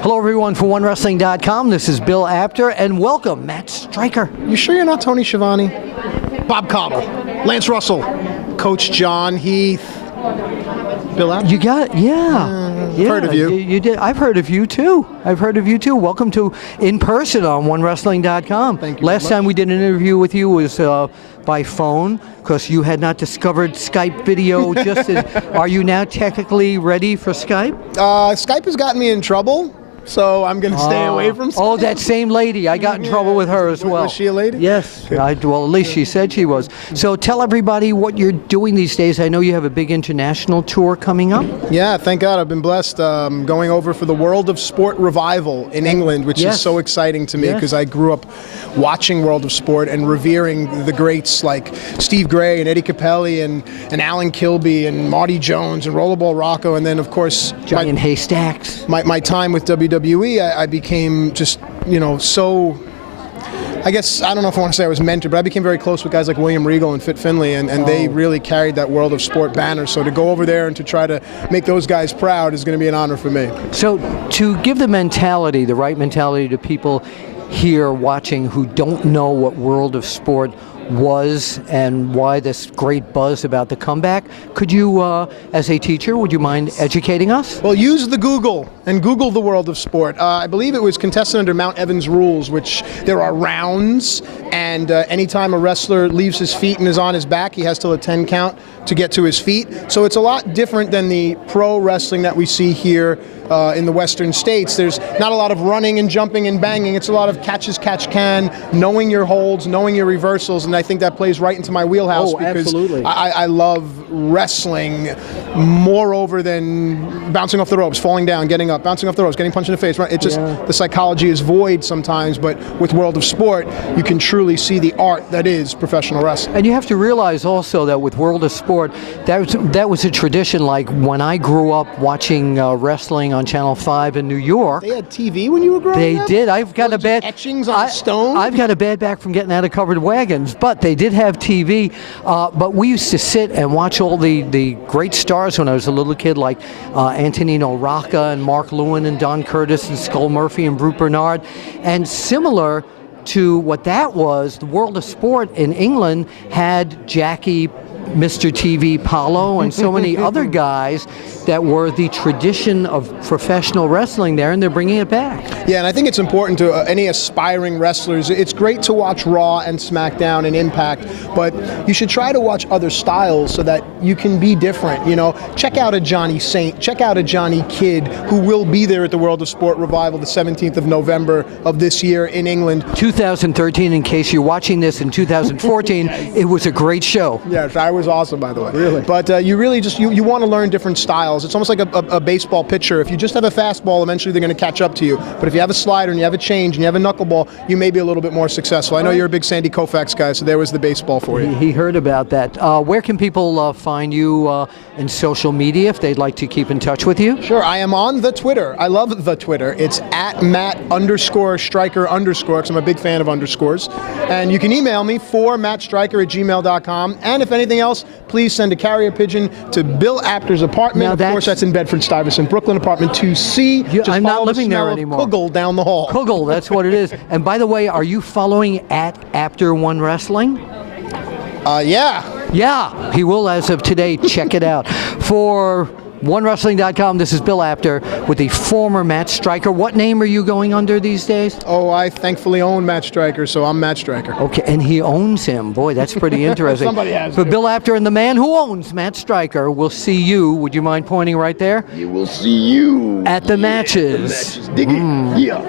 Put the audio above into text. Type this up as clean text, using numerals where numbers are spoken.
Hello everyone from OneWrestling.com. This is Bill Apter and welcome Matt Striker. You sure you're not Tony Schiavone? Bob Caudle, Lance Russell, Coach John Heath, Bill Apter. You got it, yeah. I've heard of you. You did. I've heard of you too. Welcome to In Person on OneWrestling.com. Thank you. Last time we did an interview with you was by phone because you had not discovered Skype video. Are you now technically ready for Skype? Skype has gotten me in trouble, so I'm going to stay away from Skype. Oh, that same lady. I got in trouble with her as well. Was she a lady? Yes. Well, at least she said she was. So tell everybody what you're doing these days. I know you have a big international tour coming up. Yeah, thank God. I've been blessed going over for the World of Sport Revival in England, which is so exciting to me because I grew up watching World of Sport and revering the greats like Steve Gray and Eddie Capelli and Alan Kilby and Marty Jones and Rollerball Rocco, and then, of course, Giant Haystacks. My time with WWE, I became just, so... I guess, I don't know if I want to say I was mentored, but I became very close with guys like William Regal and Fit Finlay, and they really carried that World of Sport banner. So to go over there and to try to make those guys proud is going to be an honor for me. So to give the right mentality to people here watching who don't know what World of Sport was and why this great buzz about the comeback, could you, as a teacher, would you mind educating us? Well, use the Google and Google the World of Sport. I believe it was contested under Mount Evans rules, which there are rounds, and anytime a wrestler leaves his feet and is on his back, he has till a 10 count to get to his feet. So it's a lot different than the pro wrestling that we see here in the Western states. There's not a lot of running and jumping and banging. It's a lot of catch-can, knowing your holds, knowing your reversals, and I think that plays right into my wheelhouse because absolutely. I love wrestling moreover than bouncing off the ropes, falling down, getting up, bouncing off the ropes, getting punched in the face. Right? It's just the psychology is void sometimes, but with World of Sport, you can truly see the art that is professional wrestling. And you have to realize also that with World of Sport, that was a tradition. Like when I grew up watching wrestling on Channel 5 in New York. They had TV when you were growing up? They did. I've got a bad etchings on stone. I've got a bad back from getting out of covered wagons, but they did have TV. But we used to sit and watch all the great stars when I was a little kid, like Antonino Rocca and Mark Lewin and Don Curtis and Skull Murphy and Brute Bernard. And similar to what that was, the World of Sport in England had Jackie, Mr. TV Paulo, and so many other guys that were the tradition of professional wrestling there, and they're bringing it back. Yeah, and I think it's important to any aspiring wrestlers. It's great to watch Raw and SmackDown and Impact, but you should try to watch other styles so that you can be different. Check out a Johnny Saint, check out a Johnny Kidd, who will be there at the World of Sport Revival the 17th of November of this year in England. 2013, in case you're watching this in 2014, it was a great show. Yes, I was awesome, by the way. Really? But you really just, you want to learn different styles. It's almost like a baseball pitcher. If you just have a fastball, eventually they're going to catch up to you. But if you have a slider and you have a change and you have a knuckleball, you may be a little bit more successful. I know you're a big Sandy Koufax guy, so there was the baseball for you. He heard about that. Where can people find you in social media if they'd like to keep in touch with you? Sure, I am on the Twitter. I love the Twitter. It's at Matt_Striker_ because I'm a big fan of underscores. And you can email me for mattstriker@gmail.com. And if anything else, please send a carrier pigeon to Bill Apter's apartment. Of course, that's in Bedford-Stuyvesant, Brooklyn, apartment 2C. I'm not living there anymore. Kugel down the hall. Kugel, that's what it is. And by the way, are you following at Apter One Wrestling? Yeah. Yeah, he will as of today. Check it out. For OneWrestling.com, this is Bill Apter with the former Matt Striker. What name are you going under these days? Oh, I thankfully own Matt Striker, so I'm Matt Striker. Okay, and he owns him. Boy, that's pretty interesting. Somebody has For to. Bill Apter and the man who owns Matt Striker, we'll see you. Would you mind pointing right there? You will see you At the matches. Dig it. Yeah.